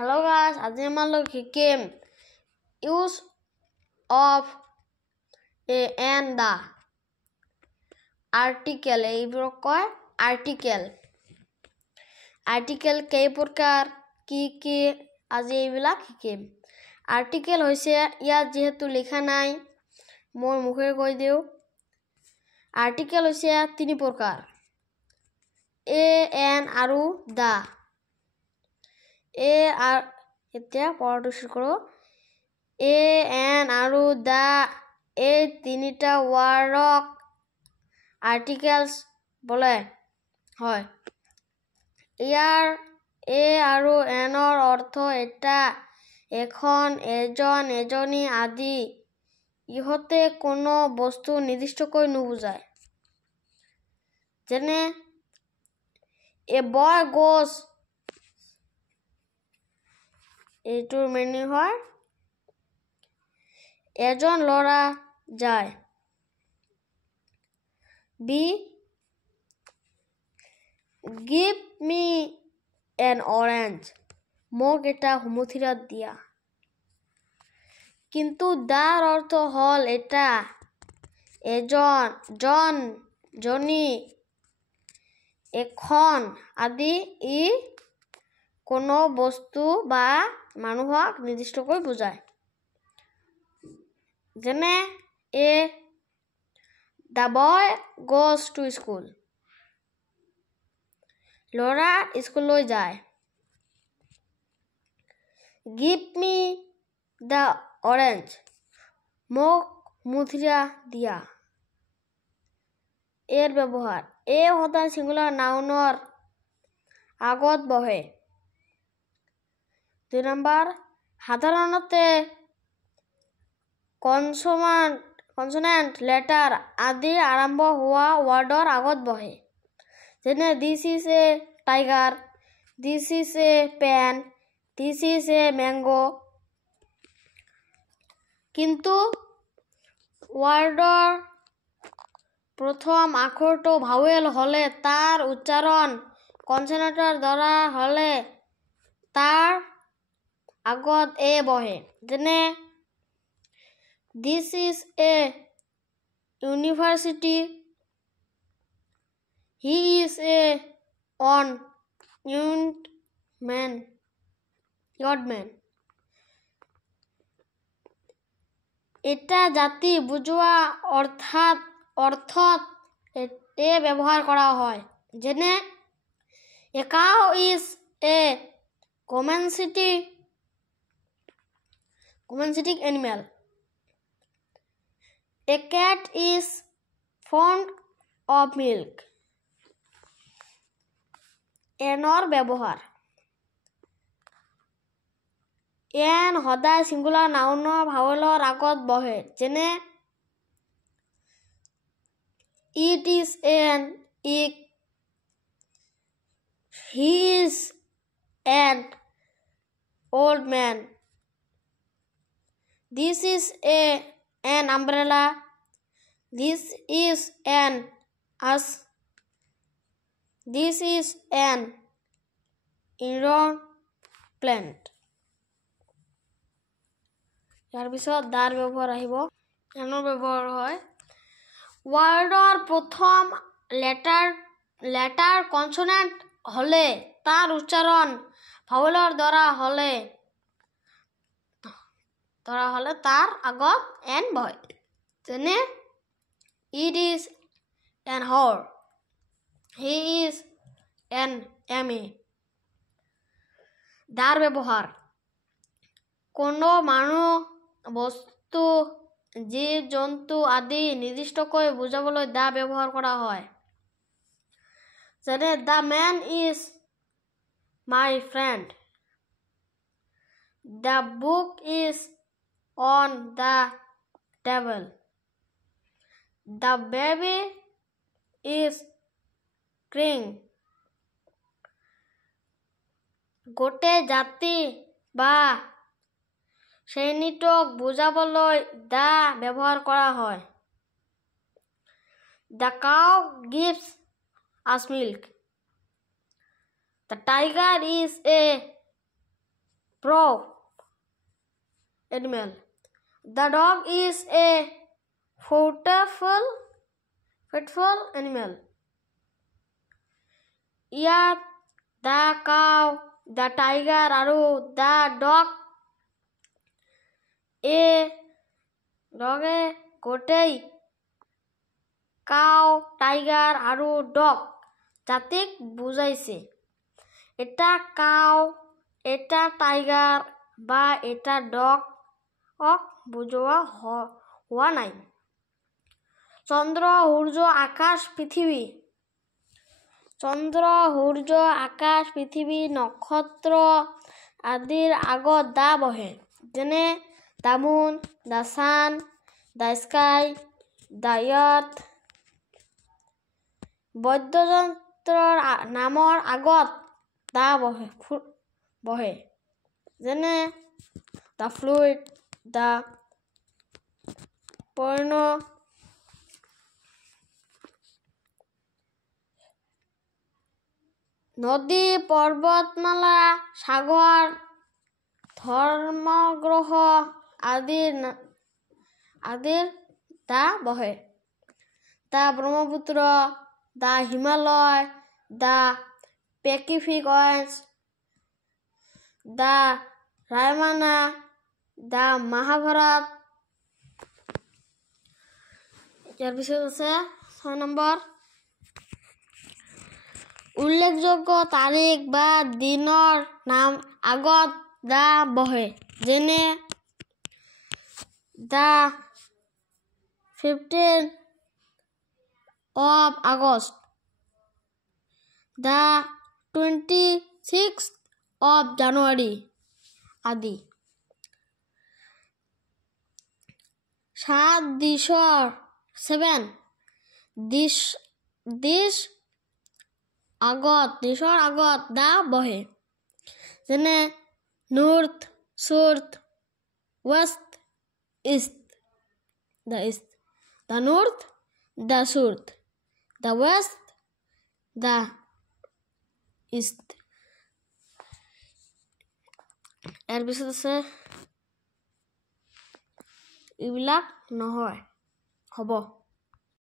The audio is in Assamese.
Hello guys, আজি আমালোক শিকিম use of a and the article এইবোৰক কয় article কেই প্ৰকাৰ কি আজি এইবিলাক শিকিম article হৈছে ইয়াত যেহেতু লিখা নাই মই মুখেৰে কৈ দিও article হৈছে তিনি প্ৰকাৰ a and আৰু the এতিয়া পঢ়াটো শুৰু কৰো এ এন আৰু দা এই তিনিটা ওয়াৰ্ডক আৰ্টিকেলস বলে হয় ইয়াৰ এ আৰু এনৰ অৰ্থ এটা এখন এজন এজনী আদি ইহতে কোনো বস্তু নিৰ্দিষ্টকৈ নুবুজায় যেনে a boy goes এইটোৰ মিনিং হয় এজন ল'ৰা যায় B give me an orange মোক এটা হুমুথিৰা দিয়া কিন্তু দাৰ অৰ্থ হল এটা এজন জনী এখন আদি ই কোনো বস্তু বা মানুহক নিৰ্দিষ্টকৈ বুজায় যেনে the boy goes to school ল'ৰা স্কুললৈ যায় give me the orange মোক মুথিয়া দিয়া এৰ ব্যৱহাৰ এ সদায় সিঙ্গুলাৰ নাউনৰ আগত বহে 2 নম্বৰ সাধাৰণতে কনসোনেন্ট লেটাৰ আদি আৰম্ভ হোৱা ওয়াৰ্ডৰ আগত বহে যেনে this is a tiger this is a pen this is a mango কিন্তু ওয়াৰ্ডৰ প্ৰথম আখৰটো ভাৱেল হলে তাৰ উচ্চাৰণ কনসোনেন্টৰ দ্বাৰা হলে তাৰ আগত এ বহে যেনে this is a university he is a young man এটা জাতি বুজোৱা অৰ্থত এ ব্যৱহাৰ কৰা হয় যেনে a cow is a domestic animal a cat is fond of milk এনৰ ব্যৱহাৰ এন সদায় সিঙ্গুলাৰ নাউনৰ ভাৱেলৰ আগত বহে যেনে it is an egg he is an old man this is an umbrella this is an us this is an indoor plant ইয়াৰ পিছত দাৰ ব্যৱহাৰ আহিব এনৰ ব্যৱহাৰ হয় ওয়াৰ্ডৰ প্ৰথম লেটাৰ কনসোনেন্ট হলে তাৰ উচ্চাৰণ ভাৱেলৰ দ্বাৰা হলে তাৰ আগত এন বহে যেনে it is an horse he is an emmy দাৰ ব্যৱহাৰ কোনো মানুহ বস্তু জীৱ জন্তু আদি নিৰ্দিষ্টকৈ বুজাবলৈ দা ব্যৱহাৰ কৰা হয় যেনে the man is my friend the book is on the table the baby is crying গোটে জাতি বা শ্ৰেণীটোক বুজাবলৈ দা ব্যৱহাৰ কৰা হয় the cow gives us milk the tiger is a proud animal. The dog is a faithful animal. Yet the cow, the tiger, and the dog গোটেই কাউ টাইগার আৰু ডগ জাতিক বুজাইছে এটা কাউ এটা টাইগাৰ বা এটা ডগ বুজোৱা হোৱা নাই চন্দ্ৰ সূৰ্য আকাশ পৃথিৱী নক্ষত্ৰ আদিৰ আগত দা বহে যেনে the moon, the sun, the sky, the earth. বৈদ্যযন্ত্ৰৰ নামৰ আগত দা বহে যেনে the fluid, the porno. নদী পৰ্বতমালা সাগৰ ধৰ্মগ্ৰহ আদিৰ দা বহে দা ব্ৰহ্মপুত্ৰ দা হিমালয় দা পেচিফিক ওয়েন্স দা ৰায়মনা দা মহাভাৰত ইয়াৰ পিছত আছে 6 নম্বৰ উল্লেখযোগ্য তাৰিখ বা দিনৰ নাম আগত দা বহে যেনে the 15th of August, the 26th of January আদি 7 দিশৰ আগত দা বহে যেনে north, south, west, east. The north, the south, the west, the east. ইয়াৰ পিছত আছে এইবিলাক নহয় হ'ব